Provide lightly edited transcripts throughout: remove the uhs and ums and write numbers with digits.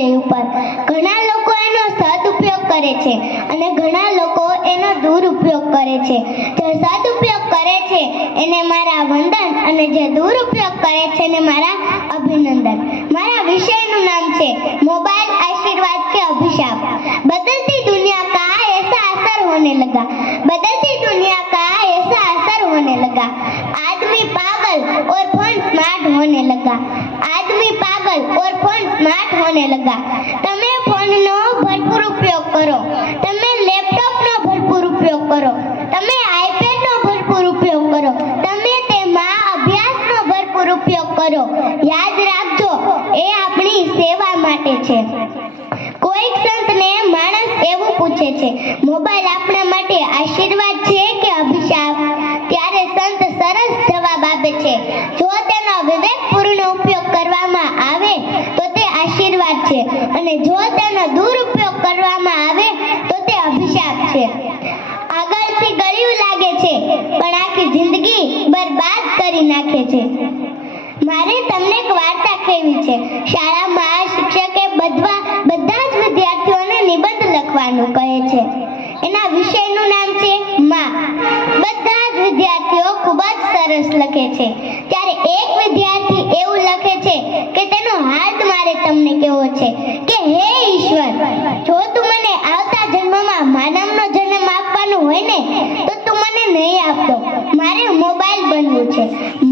વિષય ઉપર ઘણા લોકો એનો સદુપયોગ કરે છે અને ઘણા લોકો એનો દુરુપયોગ કરે છે. જે સદુપયોગ કરે છે એને મારા વંદન અને જે દુરુપયોગ કરે છે એને મારા અભિનંદન. મારા વિષયનું નામ છે मोबाइल आशीर्वाद के अभिशाप. बदलती दुनिया का ऐसा असर होने लगा, बदलती दुनिया का ऐसा असर होने लगा, आदमी पागल और फोन स्मार्ट होने लगा, आदमी पागल और फोन स्मार्ट होने लगा. તમે ફોનનો ભરપૂર ઉપયોગ કરો, તમે લેપટોપનો ભરપૂર ઉપયોગ કરો, તમે આઈપેડનો ભરપૂર ઉપયોગ કરો, તમે તેમાં અભ્યાસનો ભરપૂર ઉપયોગ કરો. યાદ રાખજો, એ આપણી સેવા માટે છે. કોઈક સંતને માણસ એવું પૂછે છે, મોબાઈલ આપણા માટે આશીર્વાદ છે કે અભિશાપ? ત્યારે સંત સરસ જવાબ આપે છે, જો તેનો વિવેકપૂર્ણ ઉપયોગ કરવામાં આવે તો તે આશીર્વાદ છે અને જો તેનો દુરુપયોગ કરવામાં આવે તો તે અભિશાપ છે. આગળથી ગળ્યું લાગે છે પણ આખી જિંદગી બરબાદ કરી નાખે છે. મારે તમને એક વાર્તા કહેવી છે. શાળામાં શિક્ષકે બધા જ વિદ્યાર્થીઓને નિબંધ લખવાનું કહે છે. એના વિષયનું નામ છે માં. બધા જ વિદ્યાર્થીઓ ખૂબ જ સરસ લખે છે. ત્યારે એક વિદ્યાર્થી એવું લખે છે કે તેનો હાથ મારે તમને કહેવો છે કે હે ઈશ્વર, જો તું મને આવતા જન્મમાં માનવનો જન્મ આપવાનો હોય ને તો તું મને નહીં આપતો. મારે મોબાઈલ બનવું છે.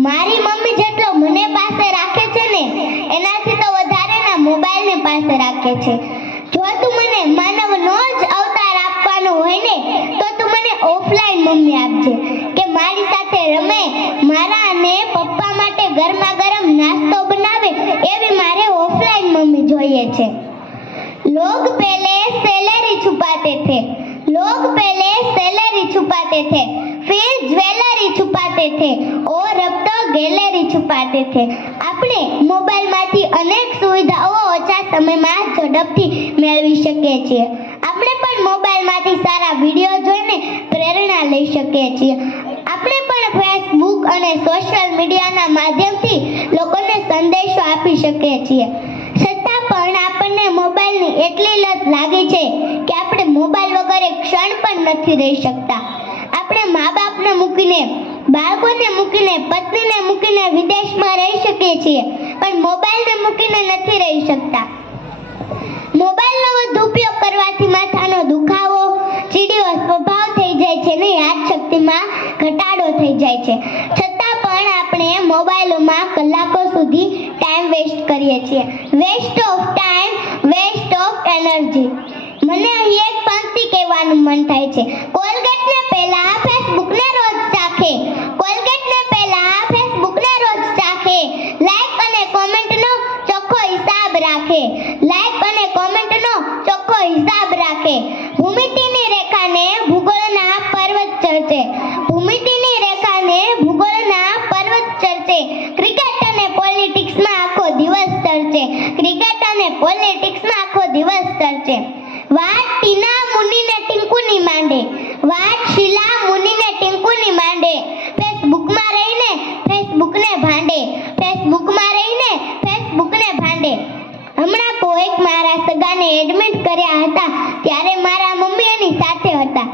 મારી મમ્મી જેટલો મને પાસે રાખે છે ને એનાથી તો વધારે ના મોબાઈલને પાસે રાખે છે. જો તું મને માનવનો જ અવતાર આપવાનો હોય ને તો તું મને ઓફલાઈન મમ્મી આપજે કે મારી સાથે રમે, મારા અને પપ્પા માટે ગરમા ગરમ નાસ્તો બનાવે એવી મારે ઓફલાઈન મમ્મી જોઈએ છે. लोग पहले सैलरी छुपाते थे, लोग पहले सैलरी छुपाते थे, फिर ज्वेलरी छुपाते थे और अब तो गैलरी छुपाते थे. આપણે મોબાઈલમાંથી અનેક સુવિધાઓ ઓછા સમયમાં ઝડપથી મેળવી શકીએ છીએ. આપણે પણ મોબાઈલમાંથી સારા વિડીયો જોઈને પ્રેરણા લઈ શકીએ છીએ. આપણે પણ ફેસબુક અને સોશિયલ મીડિયાના માધ્યમથી લોકોને સંદેશો આપી શકીએ છીએ. છતાં પણ આપણને મોબાઈલની એટલી લત લાગી છે કે આપણે મોબાઈલ વગર એક ક્ષણ પણ નથી રહી શકતા. આપણે મા બાપને મૂકીને, બાળકોને મૂકીને, પત્નીને મૂકીને વિદેશમાં રહી શકીએ છીએ પણ મોબાઈલને મૂકીને નથી રહી શકતા. મોબાઈલનો વધુ ઉપયોગ કરવાથી માથાનો દુખાવો, ચીડિયો સ્વભાવ થઈ જાય છે અને યાદશક્તિમાં ઘટાડો થઈ જાય છે. છતાં પણ આપણે મોબાઈલોમાં કલાકો સુધી ટાઈમ વેસ્ટ કરીએ છીએ. Waste of time, waste of energy. મને અહીં એક પંક્તિ કહેવાનું મન થાય છે, કોલગેટને પહેલા ફેસબુકને રોજ ચાખે, કોલગેટને પહેલા ફેસબુકને રોજ ચાખે, લાઈક અને કોમેન્ટનો ચોખ્ખો હિસાબ રાખે, લાઈક અને કોમેન્ટનો ચોખ્ખો હિસાબ રાખે. ભૂમિતિની રેખાને ભૂગોળના પર્વત ચડશે, ભૂમિતિની રેખાને ભૂગોળના પર્વત ચડશે. ક્રિકેટ અને પોલિટિક્સમાં આખો દિવસ ચડશે, ક્રિકેટ અને પોલિટિક્સમાં આખો દિવસ ચડશે. વાત ટીના મુનિને ટીંકુની માંડે, વાત શીલા મુનિને ટીંકુની માંડે, ફેસબુકમાં રહીને ફેસબુકને ભાંડે, ફેસબુકમાં રહીને ફેસબુકને ભાંડે. હમણાં કોઈક મારા સગાને એડમિટ કર્યા હતા ત્યારે મારા મમ્મી એની સાથે હતા.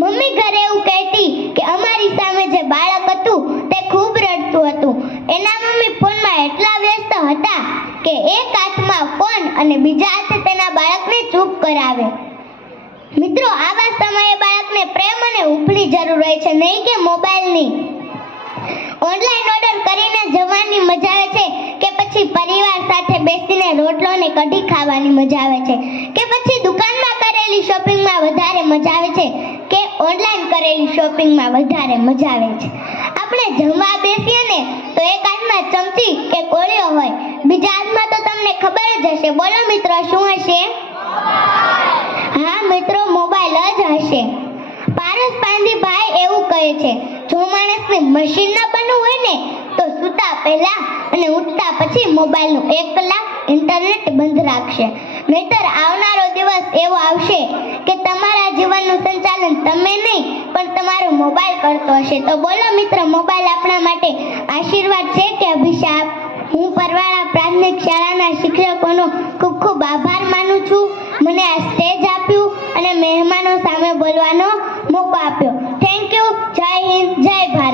મમ્મી ઘરે એવું કહેતી કે અમારી સામે જે બાળક હતું તે ખૂબ રડતું હતું. એના મમ્મી ફોનમાં એટલા વ્યસ્ત હતા કે એક હાથમાં ફોન અને બીજા હાથે તેના બાળકને ચૂપ કરાવે. મિત્રો, આવા સમયે બાળકને પ્રેમ અને હૂંફની જરૂર હોય છે, નહીં કે મોબાઈલની. ઓનલાઈન ઓર્ડર કરીને જવાની મજા આવે છે કે પછી પરિવાર સાથે બેસીને રોટલો ને કઢી ખાવાની મજા આવે છે કે પછી દુકાનમાં કરેલી શોપિંગમાં વધારે મજા આવે છે કે ઓનલાઈન કરેલી શોપિંગમાં વધારે મજા આવે છે? આપણે જમવા બેસીએ ને તો એક હાથમાં ચમચી કે કોળિયો હોય, બીજા હાથમાં તો તમને ખબર જ હશે. બોલો મિત્રો, શું હશે? હા મિત્રો, મોબાઈલ જ હશે. પારસ પાંદીભાઈ એવું કહે છે, જો માણસને મશીન ન બનવું હોય ને તો સૂતા પહેલા અને ઉઠતા પછી મોબાઈલનું 1 કલાક ઇન્ટરનેટ બંધ રાખશે. નહીતર આવનારો દિવસ એવો આવશે કે તમારા જીવનનું સંચાલન તમે નહીં પણ તમારો મોબાઈલ કરતો હશે. તો બોલો મિત્રો, મોબાઈલ આપણા માટે આશીર્વાદ છે કે અભિશાપ? હું પરવાળા પ્રાથમિક શાળાના શિક્ષકોનો ખૂબ ખૂબ આભાર માનું છું. મને આ સ્ટેજ આપ્યું અને મહેમાનો સામે બોલવાનો મોકો આપ્યો. Thank you. જય હિન્દ, જય ભારત.